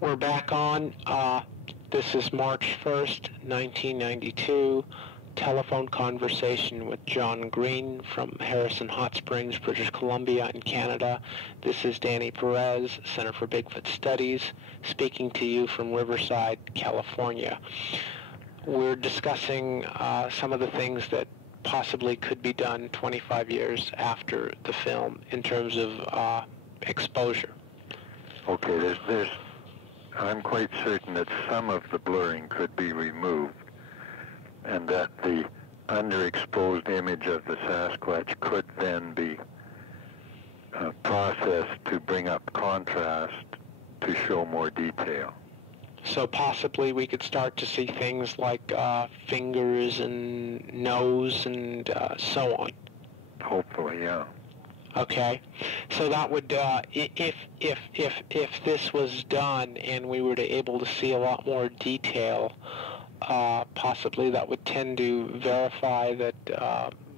We're back on. This is March 1st, 1992. Telephone conversation with John Green from Harrison Hot Springs, British Columbia in Canada. This is Danny Perez, Center for Bigfoot Studies, speaking to you from Riverside, California. We're discussing some of the things that possibly could be done 25 years after the film in terms of exposure. Okay, I'm quite certain that some of the blurring could be removed, and that the underexposed image of the Sasquatch could then be processed to bring up contrast to show more detail. So possibly we could start to see things like fingers and nose and so on. Hopefully, yeah. Okay, so that would, if this was done and we were able to see a lot more detail, possibly that would tend to verify that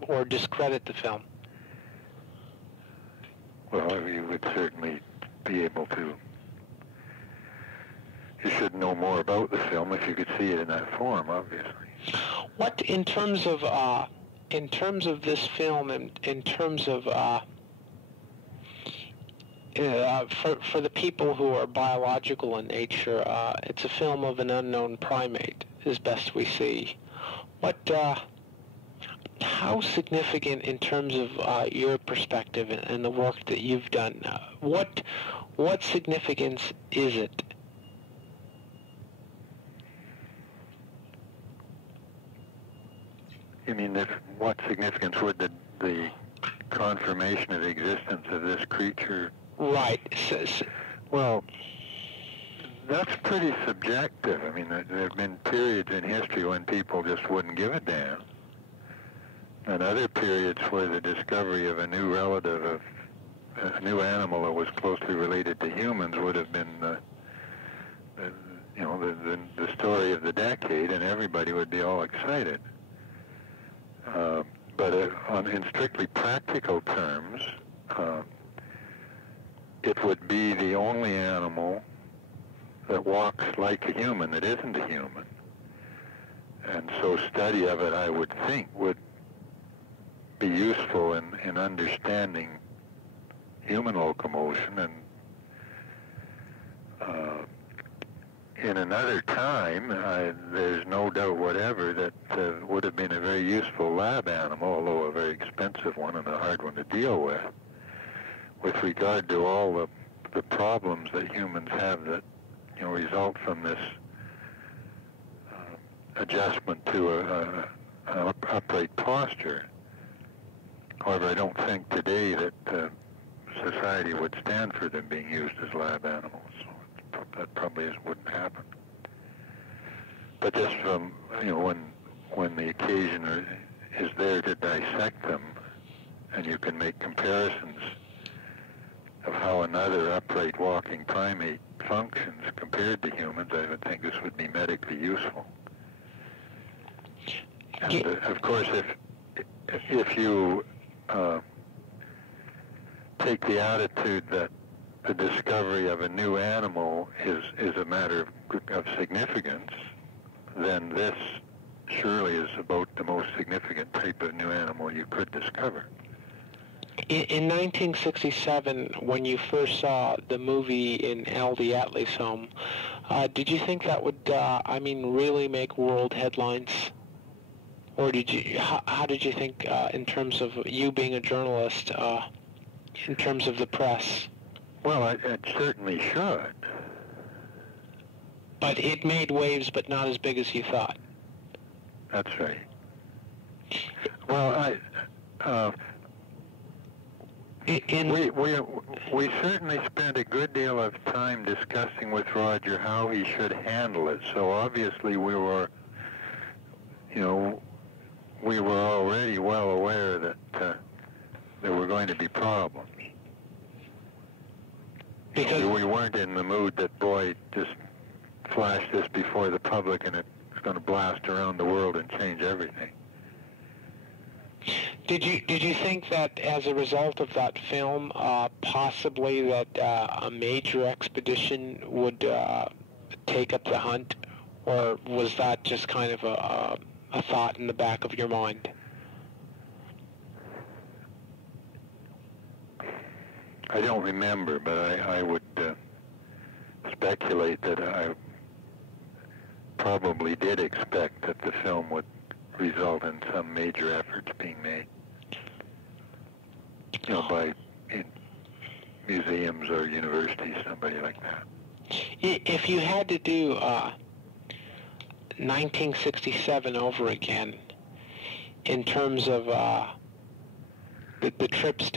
or discredit the film. Well, you would certainly be able to. You should know more about the film if you could see it in that form, obviously. What, in terms of this film, in terms of for the people who are biological in nature, it's a film of an unknown primate, as best we see. What, how significant in terms of your perspective and the work that you've done, what significance is it? You mean what significance would the confirmation of the existence of this creature? Right. Well, that's pretty subjective. I mean, there have been periods in history when people just wouldn't give a damn, and other periods where the discovery of a new relative, of a new animal that was closely related to humans, would have been the story of the decade, and everybody would be all excited. But in strictly practical terms, it would be the only animal that walks like a human that isn't a human. And so study of it, I would think, would be useful in understanding human locomotion. And in another time, there's no doubt whatever that would have been a very useful lab animal, although a very expensive one and a hard one to deal with regard to all the problems that humans have that result from this adjustment to an upright posture. However, I don't think today that society would stand for them being used as lab animals. That probably wouldn't happen. But just from, when the occasion is there to dissect them, and you can make comparisons of how another upright walking primate functions compared to humans, I would think this would be medically useful. And of course, if you take the attitude that the discovery of a new animal is a matter of significance, then this surely is about the most significant type of new animal you could discover. In 1967, when you first saw the movie in Al the Atlas home, did you think that would, really make world headlines? Or how did you think, in terms of you being a journalist, in terms of the press? Well, it certainly should. But it made waves, but not as big as you thought. That's right. Well, we certainly spent a good deal of time discussing with Roger how he should handle it. So obviously we were already well aware that there were going to be problems. Because we weren't in the mood that, boy, just flash this before the public and it's going to blast around the world and change everything. Did you think that as a result of that film, possibly that a major expedition would take up the hunt, or was that just kind of a thought in the back of your mind? I don't remember, but I would speculate that I probably did expect that the film would result in some major efforts being made, by museums or universities, somebody like that. If you had to do 1967 over again, in terms of the trips,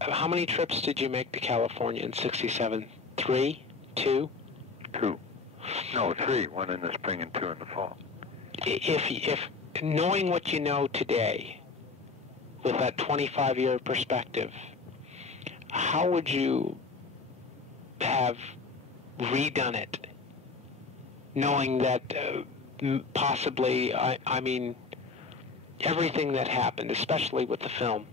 how many trips did you make to California in '67? 3? 2? 2. No, 3. 1 in the spring and 2 in the fall. If knowing what you know today, with that 25-year perspective, how would you have redone it, knowing that possibly, I mean, everything that happened, especially with the film?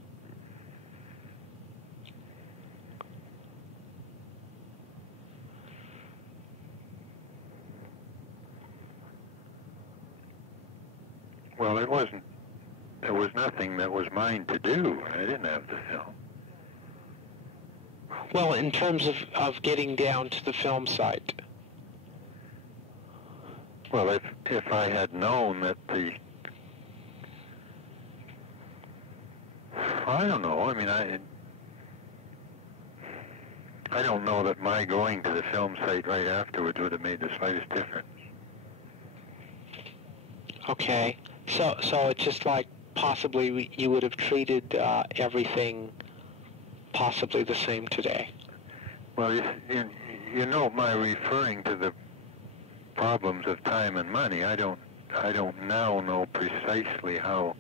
Well, there was nothing that was mine to do. I didn't have the film. Well, in terms of getting down to the film site. Well, if I had known that I don't know. I mean, I don't know that my going to the film site right afterwards would have made the slightest difference. Okay. So it's just like possibly you would have treated everything possibly the same today. Well, you know, my referring to the problems of time and money, I don't now know precisely how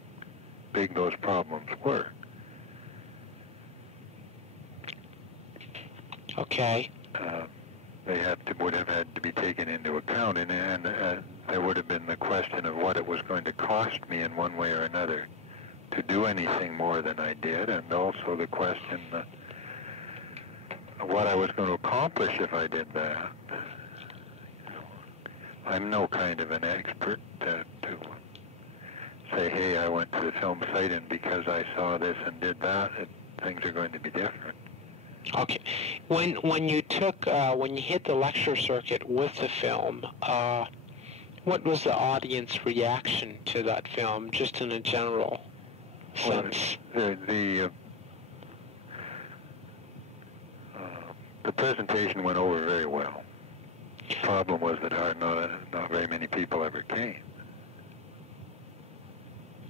big those problems were. Okay. They would have had to be taken into account, and there would have been the question of what it was going to cost me in one way or another to do anything more than I did, and also the question of what I was going to accomplish if I did that. I'm no kind of an expert to say, hey, I went to the film site and because I saw this and did that, things are going to be different. Okay. When you hit the lecture circuit with the film, what was the audience reaction to that film, just in a general sense? Well, the presentation went over very well. The problem was that not very many people ever came.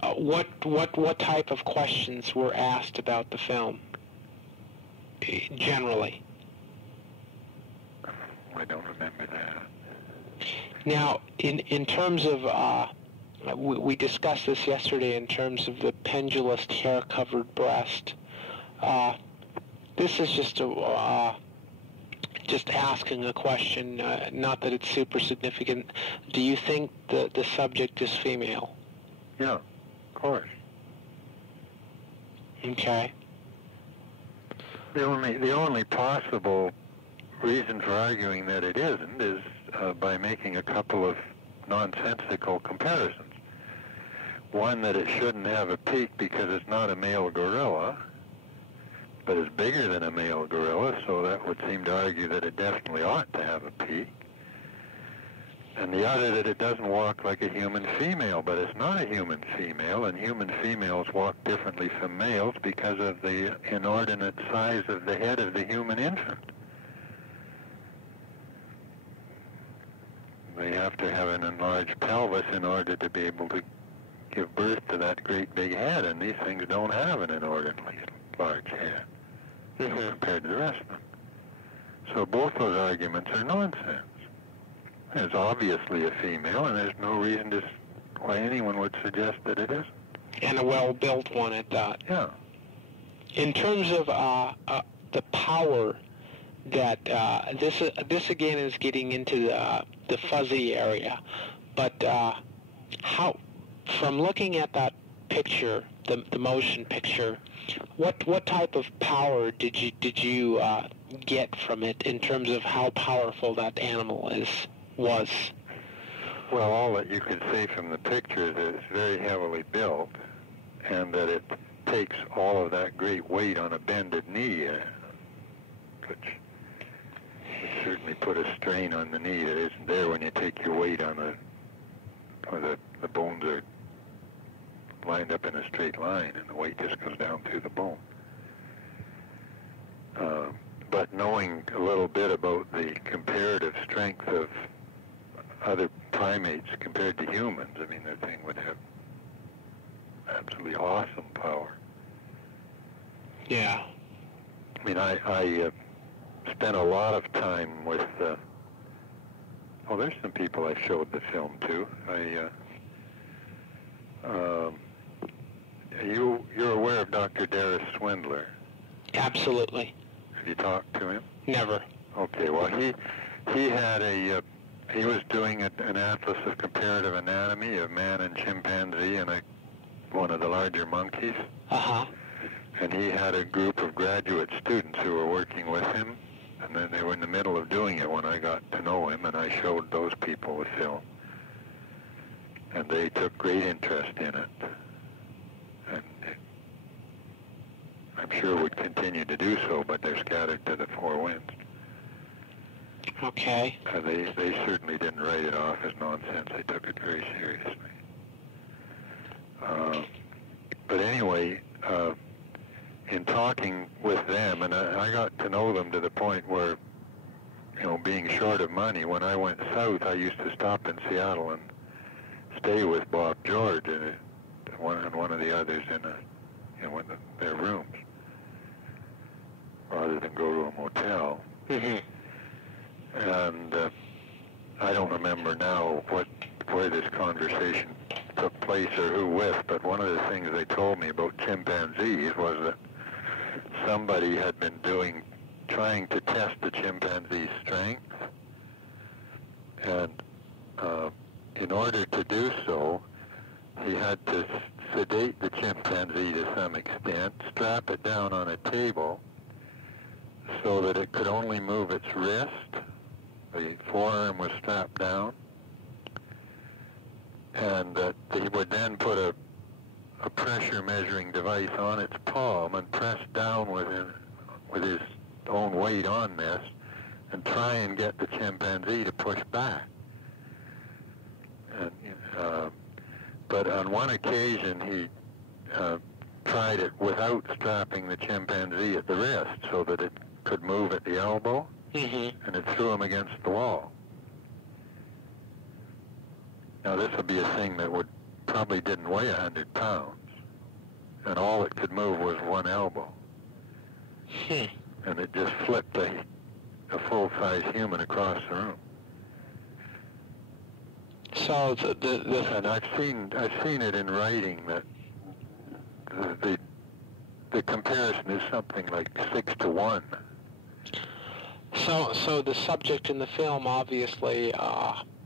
What type of questions were asked about the film, generally? I don't remember that. Now, in terms of, we discussed this yesterday in terms of the pendulous hair-covered breast. This is just asking a question, not that it's super significant. Do you think the subject is female? Yeah, of course. Okay. The only possible reason for arguing that it isn't is by making a couple of nonsensical comparisons. One, that it shouldn't have a peak because it's not a male gorilla, but it's bigger than a male gorilla, so that would seem to argue that it definitely ought to have a peak. And the other, that it doesn't walk like a human female, but it's not a human female, and human females walk differently from males because of the inordinate size of the head of the human infant. They have to have an enlarged pelvis in order to be able to give birth to that great big head, and these things don't have an inordinately large head compared to the rest of them. So both those arguments are nonsense. It's obviously a female, and there's no reason why anyone would suggest that it isn't. And a well-built one at that. Yeah. In terms of the power that this again is getting into the fuzzy area, but how, from looking at that picture the motion picture, what type of power did you get from it in terms of how powerful that animal was? Well, all that you could say from the picture is that it's very heavily built, and that it takes all of that great weight on a bended knee, which would certainly put a strain on the knee that isn't there when you take your weight on where the bones are lined up in a straight line, and the weight just goes down through the bone. But knowing a little bit about the comparative strength of other primates compared to humans, I mean, the thing would have absolutely awesome power. Yeah. I mean, I spent a lot of time with, there's some people I showed the film to. You're aware of Dr. Darius Swindler? Absolutely. Have you talked to him? Never. Okay, well, he had he was doing an atlas of comparative anatomy of man and chimpanzee and one of the larger monkeys. Uh-huh. And he had a group of graduate students who were working with him, and then they were in the middle of doing it when I got to know him, and I showed those people the film. And they took great interest in it. And I'm sure would continue to do so, but they're scattered to the four winds. Okay. They certainly didn't write it off as nonsense. They took it very seriously. But anyway, in talking with them, and I got to know them to the point where, being short of money, when I went south, I used to stop in Seattle and stay with Bob George and one of the others in one of their rooms, rather than go to a motel. Mm-hmm. And I don't remember now where this conversation took place or who with, but one of the things they told me about chimpanzees was that somebody had been trying to test the chimpanzee's strength, and in order to do so, he had to sedate the chimpanzee to some extent, strap it down on a table so that it could only move its wrist. The forearm was strapped down, and that he would then put a pressure measuring device on its palm and press down with his own weight on this and try and get the chimpanzee to push back. And, but on one occasion he tried it without strapping the chimpanzee at the wrist so that it could move at the elbow. Mm-hmm. And it threw him against the wall. Now this would be a thing that probably didn't weigh 100 pounds, and all it could move was one elbow. And it just flipped a full-size human across the room. So and I've seen it in writing that the comparison is something like 6-to-1. So the subject in the film obviously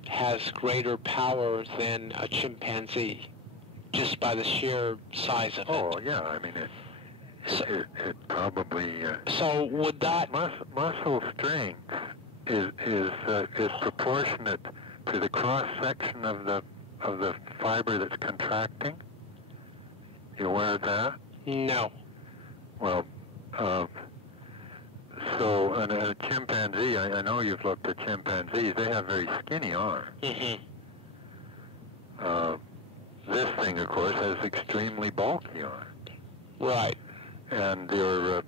has greater power than a chimpanzee, just by the sheer size of it. Oh yeah, I mean it probably. So would that muscle strength is proportionate to the cross section of the fiber that's contracting? You aware of that? No. Well. So, a chimpanzee, I know you've looked at chimpanzees, they have very skinny arms. Mm-hmm. This thing, of course, has extremely bulky arms. Right. And your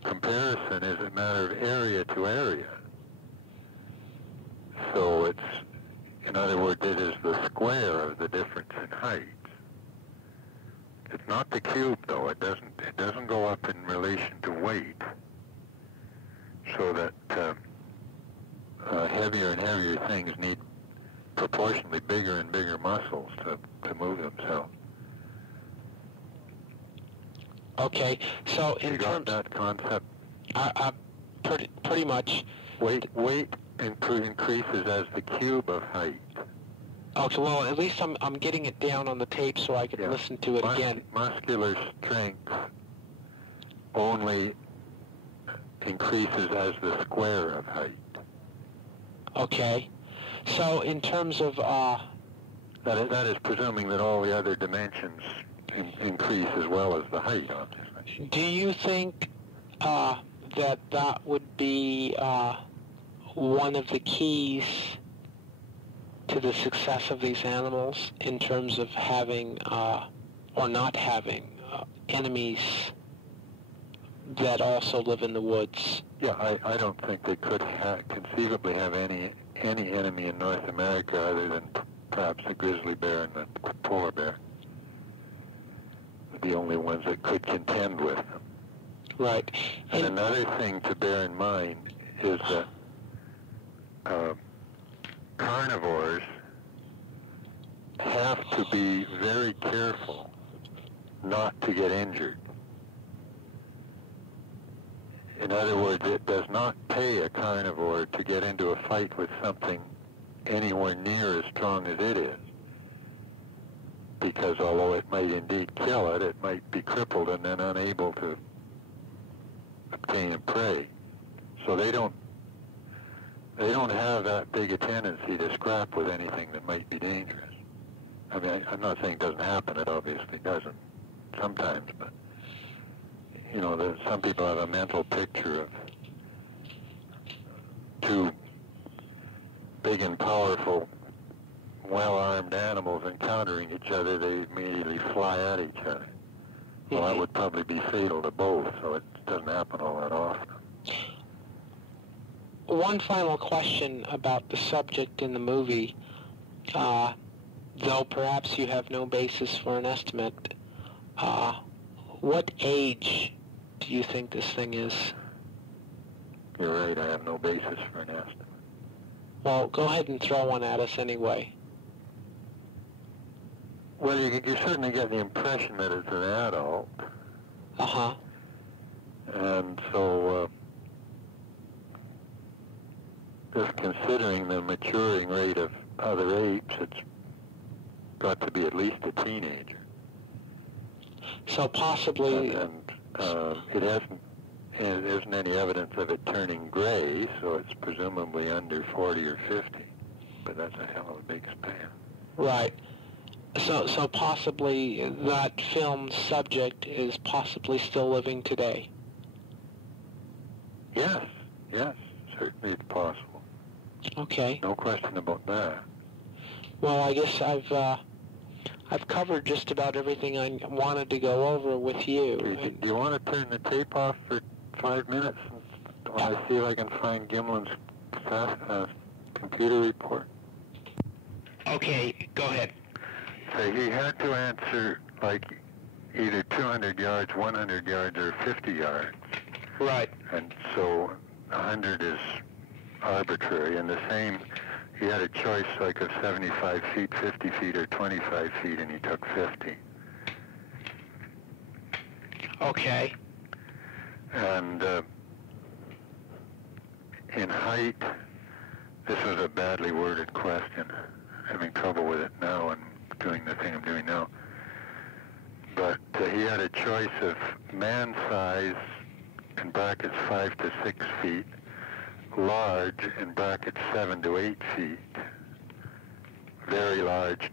comparison is a matter of area to area. So in other words, it is the square of the difference in height. It's not the cube, though. It doesn't go up in relation to weight. So that heavier and heavier things need proportionally bigger and bigger muscles to move themselves. Okay, so in terms that concept, pretty much. Weight increases as the cube of height. Okay, well, at least I'm getting it down on the tape so I can listen to it again. Muscular strength only increases as the square of height. Okay. So in terms of... That is presuming that all the other dimensions increase as well as the height, obviously. Do you think that would be one of the keys to the success of these animals in terms of having or not having enemies that also live in the woods? Yeah, I don't think they could conceivably have any enemy in North America other than perhaps the grizzly bear and the polar bear. The only ones that could contend with them. Right. And another thing to bear in mind is that carnivores have to be very careful not to get injured. In other words, it does not pay a carnivore to get into a fight with something anywhere near as strong as it is. Because although it might indeed kill it, it might be crippled and then unable to obtain a prey. So they don't have that big a tendency to scrap with anything that might be dangerous. I mean, I'm not saying it doesn't happen. It obviously doesn't sometimes, but you know, some people have a mental picture of two big and powerful, well-armed animals encountering each other. They immediately fly at each other. Well, that would probably be fatal to both, so it doesn't happen all that often. One final question about the subject in the movie, though perhaps you have no basis for an estimate. What age do you think this thing is? You're right, I have no basis for an estimate. Well, go ahead and throw one at us anyway. Well, you certainly get the impression that it's an adult. Uh-huh. And so, just considering the maturing rate of other apes, it's got to be at least a teenager. So possibly... There isn't any evidence of it turning gray, so it's presumably under 40 or 50. But that's a hell of a big span. Right. So possibly that film's subject is possibly still living today. Yes, certainly it's possible. Okay. No question about that. Well, I guess I've covered just about everything I wanted to go over with you. Do you want to turn the tape off for 5 minutes while I see if I can find Gimlin's computer report? Okay, go ahead. So he had to answer like either 200 yards, 100 yards, or 50 yards. Right. And so 100 is arbitrary, and the same, he had a choice like of 75 feet, 50 feet, or 25 feet, and he took 50. Okay. And in height, this was a badly worded question. I'm having trouble with it now and doing the thing I'm doing now. But he had a choice of man size, in brackets 5 to 6 feet, large, in brackets 7 to 8 feet, very large,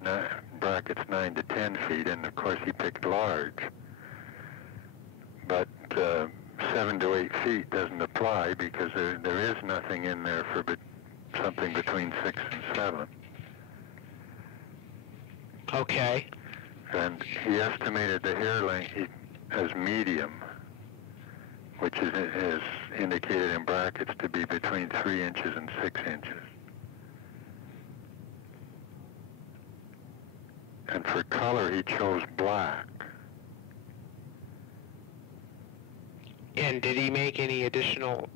brackets 9 to 10 feet, and of course he picked large. But 7 to 8 feet doesn't apply because there is nothing in there for something between 6 and 7. Okay. And he estimated the hair length as medium, which is indicated in brackets to be between 3 inches and 6 inches. And for color, he chose black. And did he make any additional...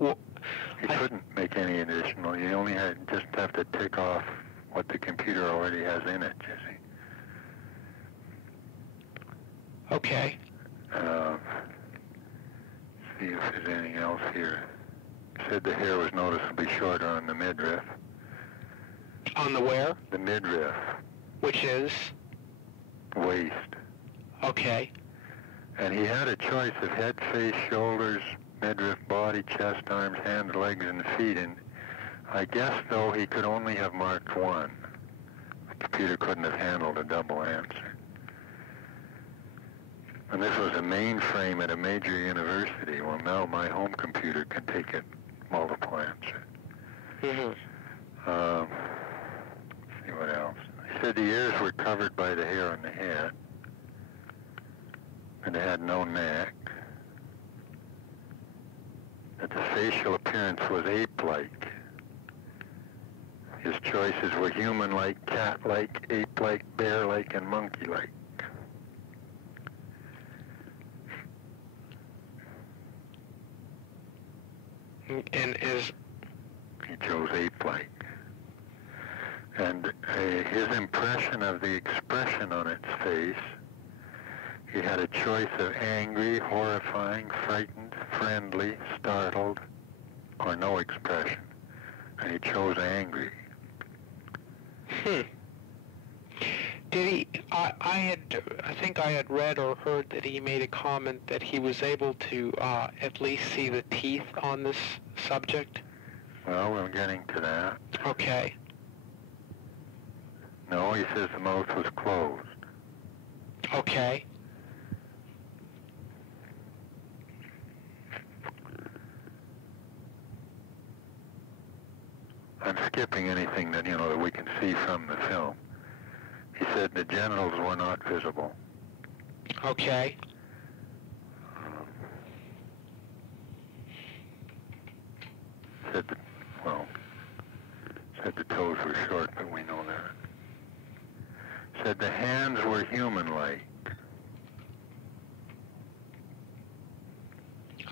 He couldn't make any additional. You only just have to tick off what the computer already has in it, you see. Okay. See if there's anything else here. Said the hair was noticeably shorter on the midriff. On the where? The midriff. Which is? Waist. Okay. And he had a choice of head, face, shoulders, midriff, body, chest, arms, hands, legs, and feet. And I guess, though, he could only have marked one. The computer couldn't have handled a double answer. And this was a mainframe at a major university. Well, now my home computer can take it multiple answer. Mm-hmm. Let's see what else. He said the ears were covered by the hair on the head, and they had no neck. That the facial appearance was ape-like. His choices were human-like, cat-like, ape-like, bear-like, and monkey-like. And he chose ape-like. And his impression of the expression on its face, he had a choice of angry, horrifying, frightened, friendly, startled, or no expression. And he chose angry. Did he? I think I had read or heard that he made a comment that he was able to at least see the teeth on this subject. Well, we're getting to that. Okay. No, he says the mouth was closed. Okay. I'm skipping anything that, that we can see from the film. He said the genitals were not visible. Okay. Said the toes were short, but we know that. Said the hands were human-like.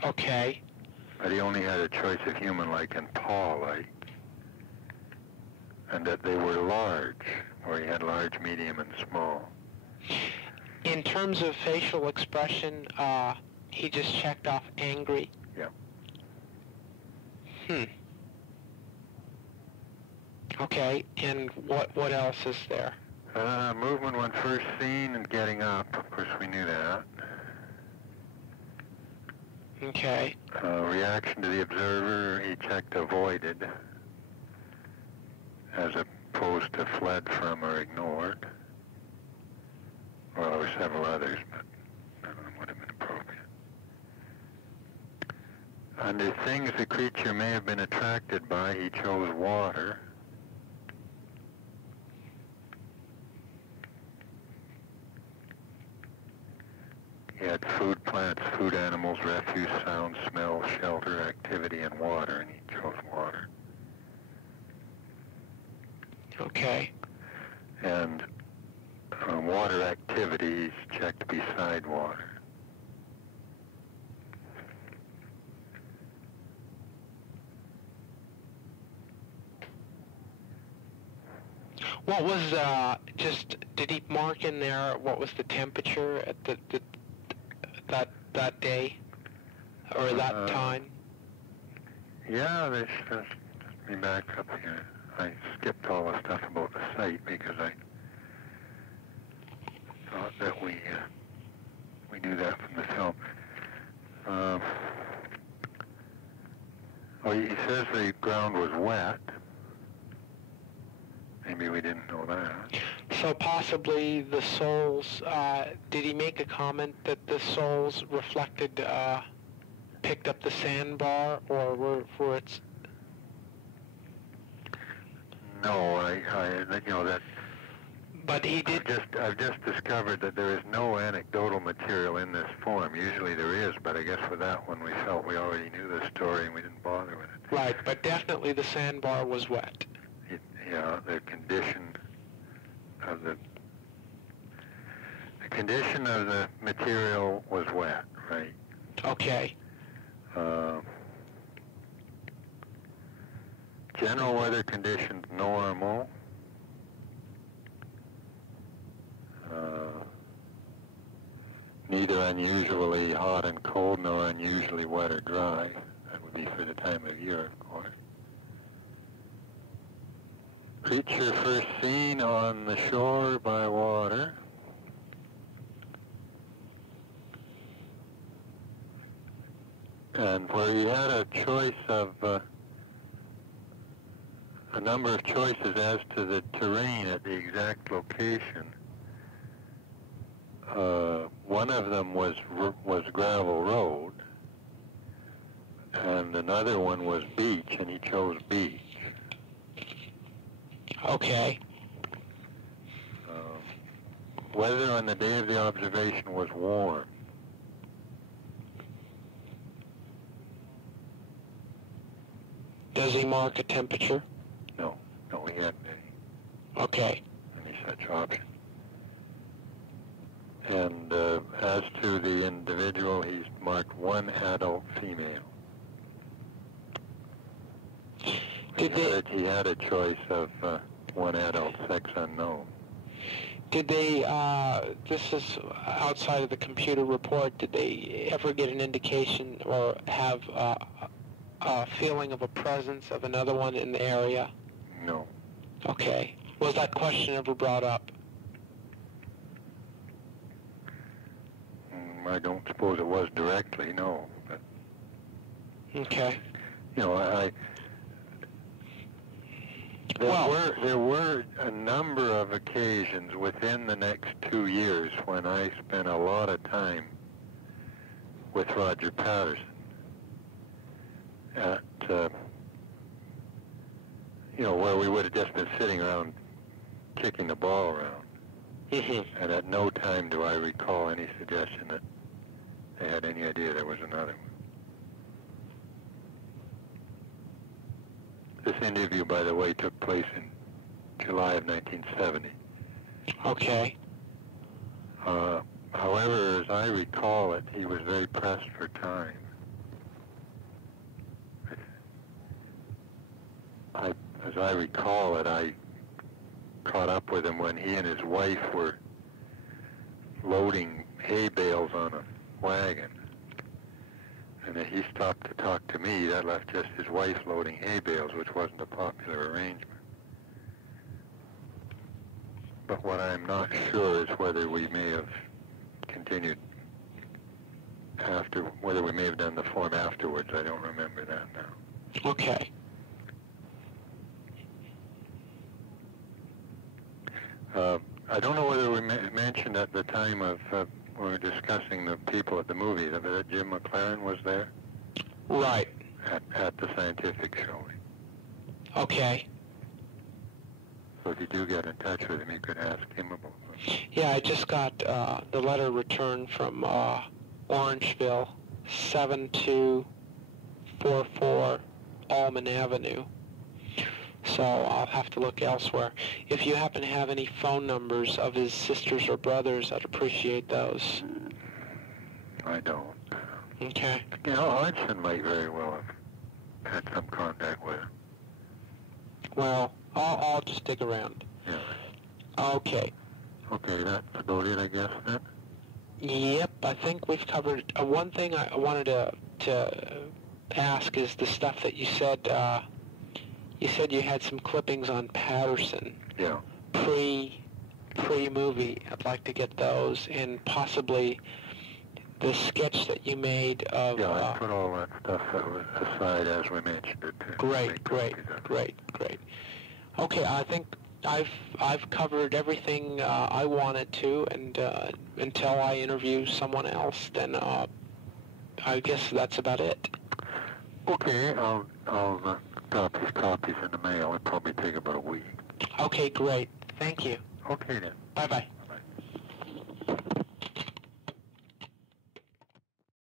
Okay. But he only had a choice of human-like and paw-like. And that they were large, where he had large, medium, and small. In terms of facial expression, he just checked off angry. Yeah. Okay, and what else is there? Movement when first seen and getting up. Of course, we knew that. Okay. Reaction to the observer, he checked avoided, as opposed to fled from or ignored. Well, there were several others, but none of them would have been appropriate. Under things the creature may have been attracted by, he chose water. He had food, plants, food animals, refuse, sound, smell, shelter, activity, and water, and he chose water. Okay. And water activities checked beside water. What was did he mark in there what was the temperature at that day or that time? Yeah, let me back up here. I skipped all the stuff about the site because I thought that we knew that from the film. He says the ground was wet. Maybe we didn't know that. So possibly the soles, did he make a comment that the soles reflected, picked up the sandbar, or were its... No, that... But he did... I've just discovered that there is no anecdotal material in this form. Usually there is, but I guess with that one we felt we already knew the story and we didn't bother with it. Right, but definitely the sandbar was wet. Yeah, the condition of the material was wet, right? Okay. General weather conditions normal. Neither unusually hot and cold nor unusually wet or dry. That would be for the time of year, of course. Creature first seen on the shore by water. And where he had a choice of, a number of choices as to the terrain at the exact location. One of them was gravel road, and another one was beach, and he chose beach. Okay. Weather on the day of the observation was warm. Does he mark a temperature? No, he hadn't any. Okay. Any such option. And as to the individual, he's marked one adult female. He had a choice of one adult, sex unknown. Did they, this is outside of the computer report, did they ever get an indication or have a feeling of a presence of another one in the area? No. Okay. Was that question ever brought up? I don't suppose it was directly, no. But, okay. You know, there were a number of occasions within the next 2 years when I spent a lot of time with Roger Patterson at, where we would have just been sitting around kicking the ball around. Mm-hmm. And at no time do I recall any suggestion that they had any idea there was another one. This interview, by the way, took place in July of 1970. Okay. However, as I recall it, he was very pressed for time. As I recall it, I caught up with him when he and his wife were loading hay bales on a wagon. And if he stopped to talk to me, that left just his wife loading hay bales, which wasn't a popular arrangement. But what I'm not sure is whether we may have continued whether we may have done the form afterwards. I don't remember that now. Okay. I don't know whether we mentioned at the time of when we were discussing the people at the movie that Jim McLaren was there. Right. At the scientific showing. Okay. So if you do get in touch with him, you could ask him about that. Yeah, I just got the letter returned from Orangeville, 7244 Allman Avenue. So I'll have to look elsewhere. If you happen to have any phone numbers of his sisters or brothers, I'd appreciate those. I don't. Okay. You know, Hodgson might very well have had some contact with him. Well, I'll just dig around. Yeah. Okay. Okay, that's about it, I guess, then? Yep, I think we've covered. One thing I wanted to ask is the stuff that you said. You said you had some clippings on Patterson. Yeah. Pre-movie. I'd like to get those, and possibly the sketch that you made of... Yeah, I put all that stuff aside as we mentioned it. Great. Okay, I think I've covered everything I wanted to, and until I interview someone else, then I guess that's about it. Okay, I'll drop his copies in the mail. It'll probably take about a week. Okay, great. Thank you. Okay, then. Bye-bye.